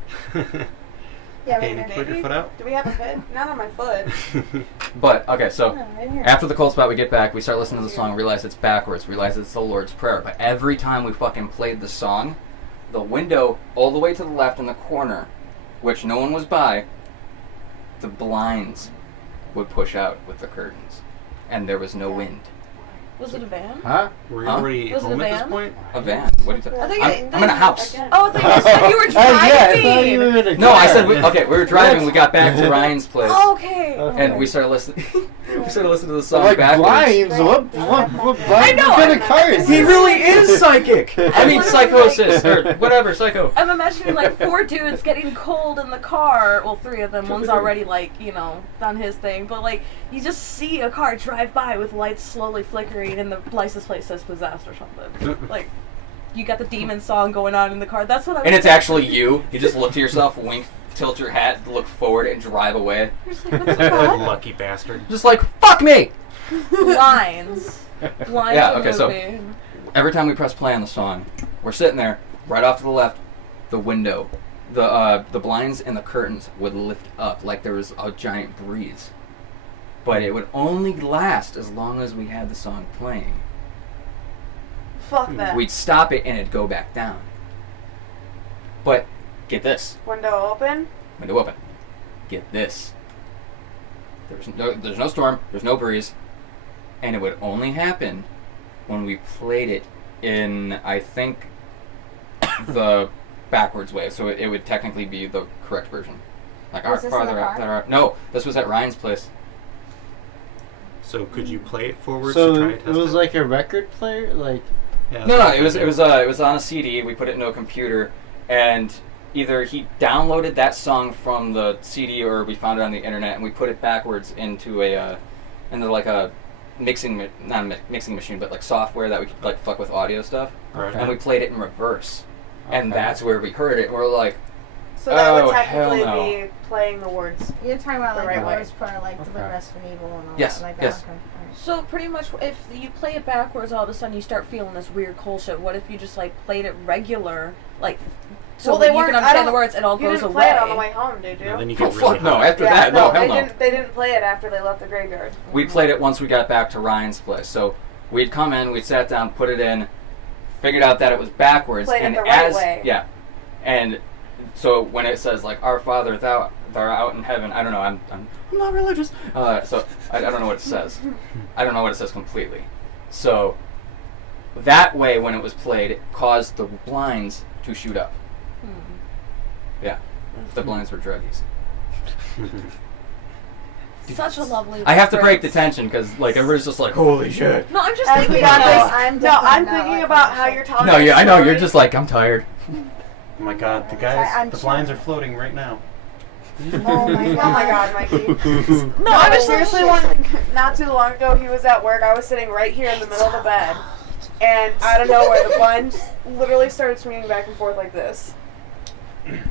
Yeah, Okay, right put your foot out. Do we have a bed? Not on my foot. But okay, so No, right here. after the cold spot, we get back, we start listening to the song, realize it's backwards, realize it's the Lord's Prayer. But every time we fucking played the song, the window all the way to the left in the corner, which no one was by, the blinds would push out with the curtains, and there was no wind. Was it a van? Huh? Were you Huh? already Was it a home at this van? point? A van? What are you talking? I think I'm in a house. Oh, I thought you said you were Oh, yeah, I thought driving. you were in a No, I car. said we were driving. We got back to Ryan's place, Okay. and we started listening. we started listening to the song Like backwards. blinds? What blinds? I know, What kind I of know. car is He this? really is psychic. I mean, psychosis or whatever, psycho. I'm imagining like 4 dudes getting cold in the car. Well, 3 of them. One's already like, done his thing. But like, you just see a car drive by with lights slowly flickering and the license plate says possessed or something. Like, you got the demon song going on in the car. That's what I'm And it's actually you. You just look to yourself, wink, tilt your hat, look forward, and drive away. You're just like, what's that? Lucky bastard. Just like, fuck me! Lines. Lines Yeah, of okay, so- movie. Every time we press play on the song, we're sitting there, right off to the left, the window, the blinds and the curtains would lift up like there was a giant breeze. But it would only last as long as we had the song playing. Fuck that. We'd stop it and it'd go back down. But, get this. Window open. Window open. Get this. There's no storm, there's no breeze, and it would only happen when we played it in, I think, the backwards way. So it would technically be the correct version. Like Was this in the car? No, this was at Ryan's place. So could you play it forward So to try to it test was like a record player, like Yeah, No, that's it was what it was on a CD. We put it into a computer, and either he downloaded that song from the CD or we found it on the internet and we put it backwards into a mixing machine, but like software that we could like fuck with audio stuff. Right. And we played it in reverse, and that's where we heard it. And we're like, So that Oh, would technically hell no. be playing the words. You're talking about The like right the way. worst part, like the Okay. Resident Evil and all Yes, that. Like yes. that. Okay. Alright. So pretty much, if you play it backwards, all of a sudden you start feeling this weird cold shit. What if you just like played it regular, like so Well, they you weren't- can I understand the don't- words? It all You goes didn't away. play it on the way home, did you? And then you oh get really fuck no! high. After that, no, hell no. They didn't play it after they left the graveyard. We played it once we got back to Ryan's place. So we'd come in, we'd sat down, put it in, figured out that it was backwards, Played it and the right as way. yeah, and so when it says like "Our Father, thou art out in heaven," I don't know. I'm not religious, so I don't know what it says. I don't know what it says completely. So that way, when it was played, it caused the blinds to shoot up. Yeah, the blinds were druggies. Such a lovely. I have to break the reference. tension because like everybody's just like, "Holy shit!" No, I'm just As thinking. we got about- this, I'm thinking about how you're talking. No, yeah, I know. You're story. just like, I'm tired. Oh my god, the I'm the blinds are floating right now. Oh my god. Oh my god, Mikey. No, I was seriously not too long ago. He was at work. I was sitting right here in the middle of the bed, and out of nowhere, the blinds literally started swinging back and forth like this.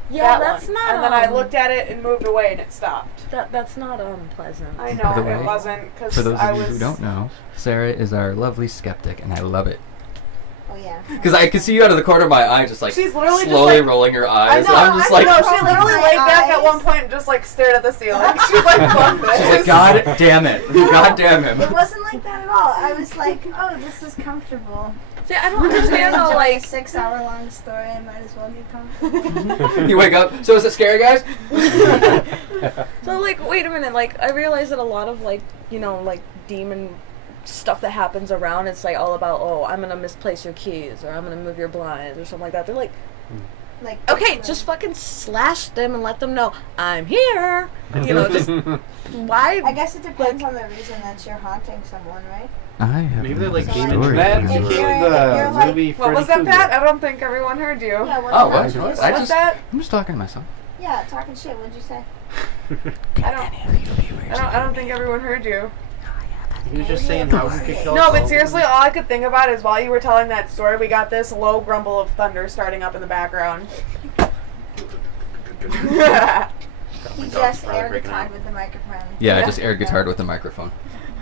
Yeah, That that's one. not. And then I looked at it and moved away, and it stopped. That's not unpleasant. I By know the way, it wasn't because For those I of you was. who don't know, Sarah is our lovely skeptic, and I love it. Oh yeah. Because I could see you out of the corner of my eye, just like She's literally just, slowly like- rolling her I eyes. know. And I'm just like, no, she literally My laid back at eyes. one point and just like stared at the ceiling. She's like, "Fuck this." she's like, God damn it, God damn It him. wasn't like that at all. I was like, oh, this is comfortable. See, I don't understand how Enjoy a like. 6-hour-long story. I might as well get comfortable. You wake up. So is it scary, guys? So like, wait a minute. Like, I realize that a lot of like, like demon stuff that happens around, it's like all about, oh, I'm gonna misplace your keys, or I'm gonna move your blinds, or something like that. They're like, Like, okay, just fucking slash them and let them know I'm here. Just why? I guess it depends on the reason that you're haunting someone, right? I have Maybe they're another like demons. story That for If you. became you're- if the you're like- movie What was Freddy that, Pat? Krueger. I don't think everyone heard you. Yeah. What Oh, did what? you What? say? I What's just- that? I'm just talking to myself. Yeah, talking shit. What'd you say? I don't think everyone heard you. He was just saying how we could kill No, us but all. seriously, all I could think about is while you were telling that story, we got this low grumble of thunder starting up in the background. He dog's just probably air breaking guitared out. with the microphone. Yeah, I just air guitared with the microphone.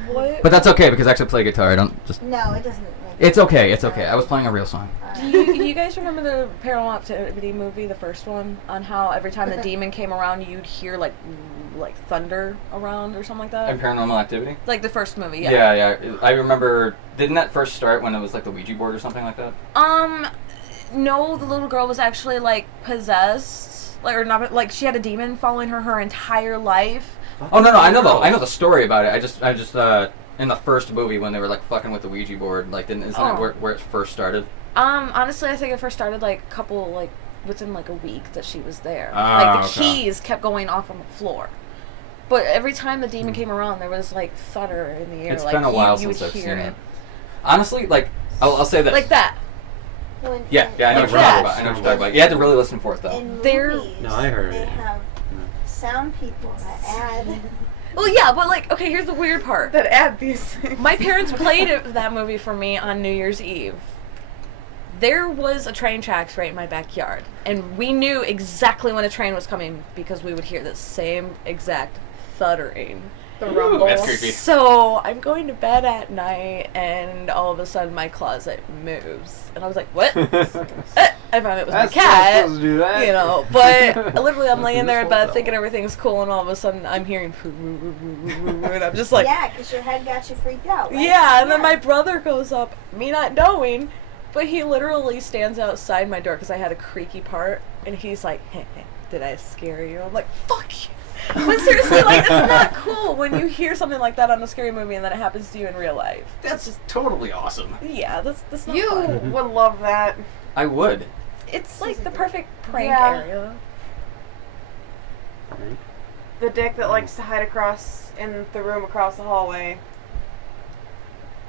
What? But that's okay because I actually play guitar. I don't just. No, it doesn't. Make It's okay. It's okay. I was playing a real song. Do you guys remember the Paranormal Activity movie, the first one, on how every time the demon came around, you'd hear like thunder around or something like that? And Paranormal Activity? Like the first movie, yeah. Yeah. I remember. Didn't that first start when it was like the Ouija board or something like that? No, the little girl was actually like possessed, like or not, like she had a demon following her entire life. Oh no, I know the story about it. I just in the first movie when they were like fucking with the Ouija board, like isn't that Oh. where it first started? Honestly, I think it first started like a couple like within like a week that she was there. Ah, Like the okay. keys kept going off on the floor. But every time the demon came around, there was like thunder in the air. It's like been a while you since would I've hear seen it. it. Honestly, like I'll say this. Like that. Yeah, I know what you're talking about. I know what you're talking about. You had to really listen for it though. In They're- movies, No, I heard they it. have sound people that add. Well, yeah, but like, okay, here's the weird part. That add these things. My parents played that movie for me on New Year's Eve. There was a train tracks right in my backyard, and we knew exactly when a train was coming because we would hear the same exact thuddering. The rumble. That's creepy. So I'm going to bed at night, and all of a sudden my closet moves, and I was like, "What?" I found it was my That's not cat. supposed to do that. But literally, I'm laying there in bed thinking everything's cool, and all of a sudden I'm hearing, and I'm just like, Yeah, because your head got you freaked out. Right? yeah, and then my brother goes up, me not knowing, but he literally stands outside my door because I had a creaky part, and he's like, hey, did I scare you? I'm like, fuck you. But seriously, like, it's not cool when you hear something like that on a scary movie and then it happens to you in real life. That's just totally awesome. Yeah, that's not You fun. would love that. I would. It's like the perfect prank Yeah. area. The dick that likes to hide across in the room across the hallway.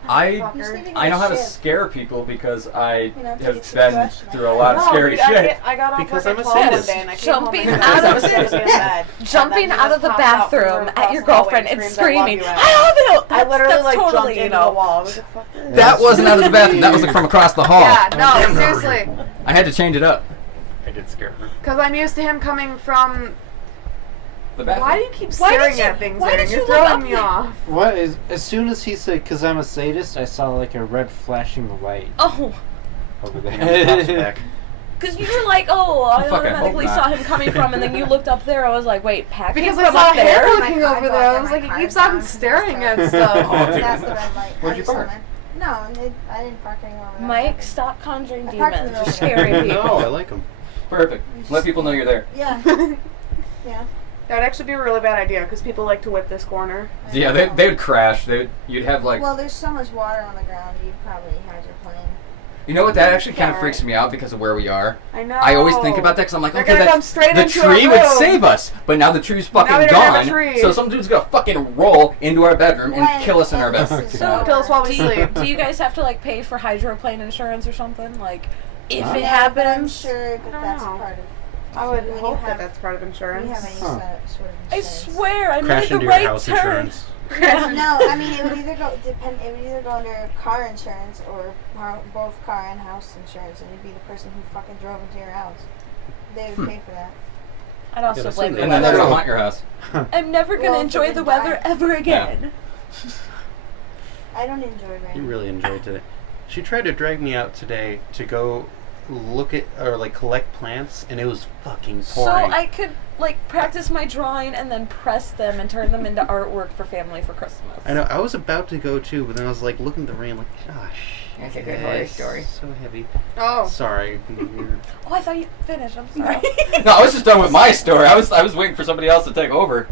I Fucker. know how to scare people because I You know, take have a been toothbrush, through a lot of No, scary dude, shit. I got off Because work I'm a at 12 one sadist. day and I came Jumping home and out I of was the- sitting in bed. Jumping And then out of the he just popped out from bathroom across at your the hallway girlfriend and screamed, "I love screaming, you," I at her. love you! I literally That's like totally, jumped you into know. the wall. I was like, fuck this. That wasn't out of the bathroom. That was like from across the hall. Yeah, no, seriously. I had to change it up. I did scare her. Because I'm used to him coming from. The bathroom. Why do you keep Why did staring you- at things why there? did You're you look throwing up me there? off. What is? As soon as he said, "Cause I'm a sadist," I saw like a red flashing light Oh, over And the cops are there. back. because you were like, oh, I Fucking automatically hope saw not. him coming from, and then you looked up there. I was like, wait, Pat came Because I from saw up there? him looking My car over there. got I was there, like, my he keeps car's on down. staring at Oh, stuff. dude. That's the red light. Where'd I you saw park? mine. No, I didn't park anywhere. where that Mike, happened. stop conjuring I parked in the demons. middle You're of scaring No, I people. like them. Perfect. Let people know you're there. Yeah. Yeah. That would actually be a really bad idea because people like to whip this corner. I Yeah, know. they would crash. You'd have like, Well, there's so much water on the ground. You'd probably hydroplane. you know what? That actually kind of Yeah, freaks right. me out because of where we are. I know. I always think about that because I'm like, They're okay, gonna come that's, straight the into our tree would room. save us, but now the tree's Now fucking we don't have a gone. tree. So some dude's gonna fucking roll into our bedroom and When kill us in our this bedroom. is So- over- Kill us while we Do you, sleep. do you guys have to like pay for hydroplane insurance or something? Like, if Huh? it Yeah, but I'm happens, sure that I don't that's know. part of. I would when you hope that have- that's part of When insurance. you have any Huh. sort of I insurance. swear I Crash made the into your right house turn. insurance. Yeah. No, I mean it would either go under car insurance or both car and house insurance, and you'd be the person who fucking drove into your house. They would pay for that. I'd also that's blame the And then they're weather. gonna haunt your house. I'm never gonna Well, if enjoy it the didn't weather die. ever again. I don't enjoy You rain. really enjoyed today. She tried to drag me out today to go look at or like collect plants, and it was fucking So pouring. I could like practice my drawing and then press them and turn them into artwork for family for Christmas. I know. I was about to go too, but then I was like looking at the rain, like, gosh. That's a good horror story. So heavy. Oh. Sorry. Oh, I thought you finished. I'm sorry. No, I was just done with my story. I was waiting for somebody else to take over.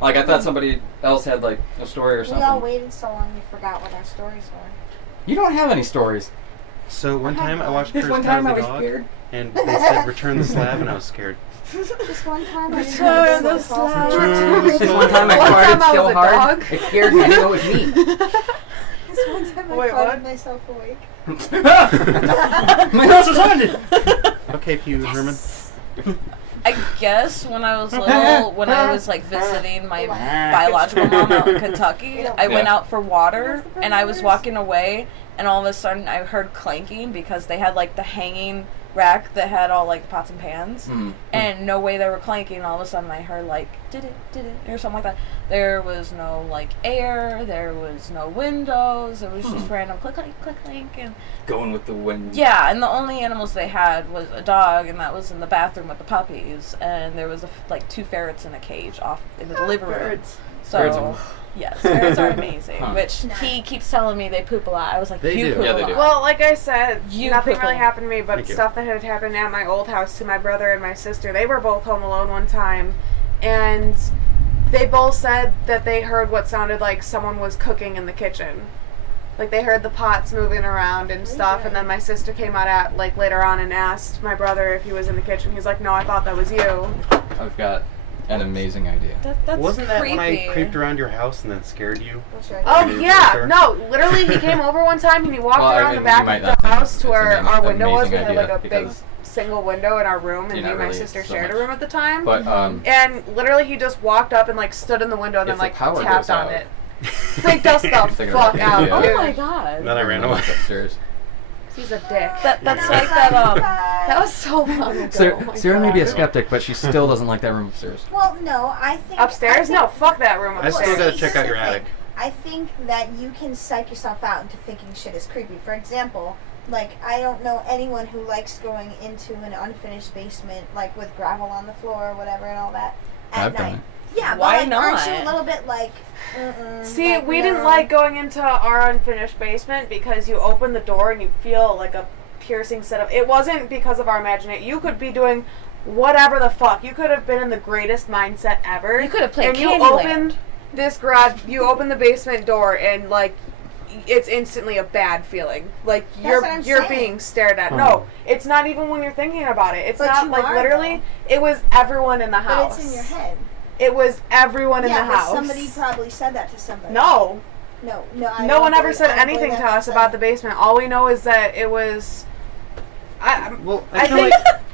Like I thought somebody else had like a story or We all something. waited so long we forgot what our stories were. You don't have any stories. So one time I watched This First one Time time I the was Dog, scared. and they said return the slab, and I was scared. Just one time I didn't Return have the to call slab. someone. This one time I One farted time I so was a hard, dog. it scared me. I knew it was me. This one time I Wait, farted what? myself awake. My house is haunted. Okay, Pew Herman. I guess when I was little, when I was like visiting my biological mom out in Kentucky, I went Yeah. out for water and I was walking away and all of a sudden I heard clanking because they had like the hanging rack that had all like pots and pans Mhm. and no way they were clanking. All of a sudden I heard like did it or something like that. There was no like air, there was no windows, it was just random click clink and Going with the wind. yeah, and the only animals they had was a dog, and that was in the bathroom with the puppies. And there was like 2 ferrets in a cage off in the living room. So Ferrets are- yes, ferrets are amazing. Huh. Which Nice. he keeps telling me they poop a lot. I was like, They you do. poop Yeah, a they lot. do. Well, like I said, You nothing people. really happened to me, but Thank you. stuff that had happened at my old house to my brother and my sister. They were both home alone one time, and they both said that they heard what sounded like someone was cooking in the kitchen. Like they heard the pots moving around and stuff, and then my sister came out at like later on and asked my brother if he was in the kitchen. He's like, "No, I thought that was you." I've got an amazing idea. That's Wasn't that creepy. when I creeped around your house and then scared you? What's your Oh idea? Maybe yeah, later. no, literally he came over one time and he walked Well, I around mean, the back you might of not the think house to it's where an our window was. amazing We had like idea a big because single window in our room, and you're me and not my really sister so shared a much. room at the time. But And literally he just walked up and like stood in the window and If then the like power tapped goes on out. it. Freaked us the Figure fuck it out, out. dude. Oh my god. And then I ran away. upstairs. He's a dick. That's Yeah. like that. That was so long ago. Sarah, oh my Sarah may be a God. skeptic, but she still doesn't like that room upstairs. Well, no, I think Upstairs? I No, think, fuck that room I still upstairs. gotta check here's out your the thing. attic. I think that you can psych yourself out into thinking shit is creepy. For example, like I don't know anyone who likes going into an unfinished basement, like with gravel on the floor or whatever and all that at I've done night. it. Yeah, Why but like, aren't you not? a little bit like? See, like, we didn't no. like going into our unfinished basement because you open the door and you feel like a piercing set of. It wasn't because of our imagination. You could be doing whatever the fuck. You could have been in the greatest mindset ever. You could have played And you Candyland. opened this garage. You open the basement door and like. It's instantly a bad feeling. Like That's what I'm you're saying. being stared at. Oh. No, it's not even when you're thinking about it. It's But not you like are, literally. It was everyone in the But house. it's in your head. It was everyone in Yeah, the but house. somebody probably said that to somebody. No. No, No one ever said anything to us about the basement. All we know is that it was. I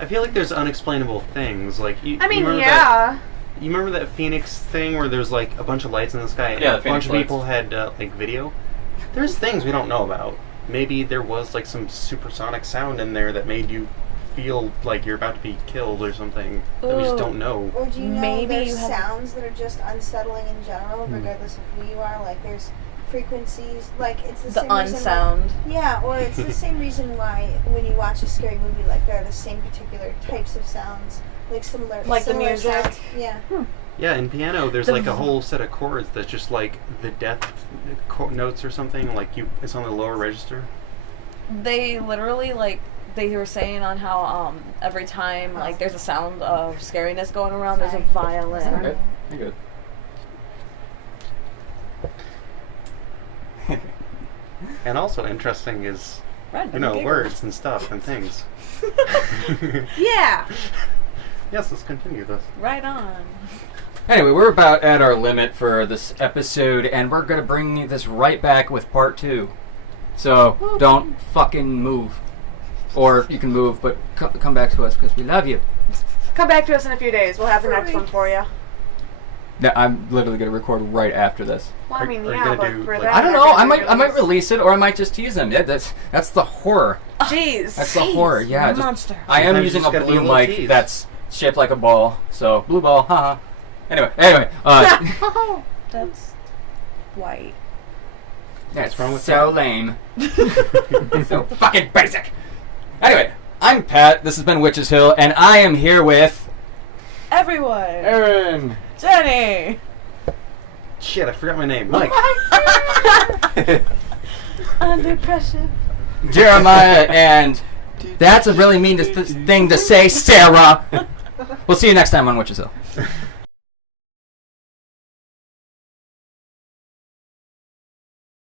feel like there's unexplainable things. Like you remember yeah. You remember that Phoenix thing where there's like a bunch of lights in the sky and a bunch of people had like video? There's things we don't know about. Maybe there was like some supersonic sound in there that made you feel like you're about to be killed or something that we just don't know. Or do you know Maybe there's sounds that are just unsettling in general, regardless of who you are? Like there's frequencies, like it's the same unsound. Reason, yeah, or it's the same reason why when you watch a scary movie, like there are the same particular types of sounds, like similar the music. sounds. Yeah. Yeah, in piano, there's like a whole set of chords that's just like the death notes or something. Like it's on the lower register. They literally they were saying on how every time like there's a sound of scariness going around, there's a violin. Okay, you're good. And also interesting is, Random words and stuff and things. Yeah. Yes, let's continue this. Right on. Anyway, we're about at our limit for this episode, and we're going to bring this right back with part 2. So, don't fucking move. Or you can move, but come back to us because we love you. Come back to us in a few days. We'll have the next one for you. No, I'm literally going to record right after this. Well, I mean, Are you yeah, gonna but do, for like- that, I don't know. I might release it, or I might just tease them. Yeah, that's the horror. Jeez. That's the horror. Yeah, Monster. I am Sometimes using you a just gotta blue do a little mic tease. that's shaped like a ball. So blue ball, haha. Anyway. That's white. That's wrong with so that? lame. So fucking basic. Anyway, I'm Pat. This has been Witches Hill, and I am here with Everyone. Aaron. Jenny. Shit, I forgot my name. Mike. Under pressure. Jeremiah, and that's a really mean thing to say, Sarah. We'll see you next time on Witches Hill.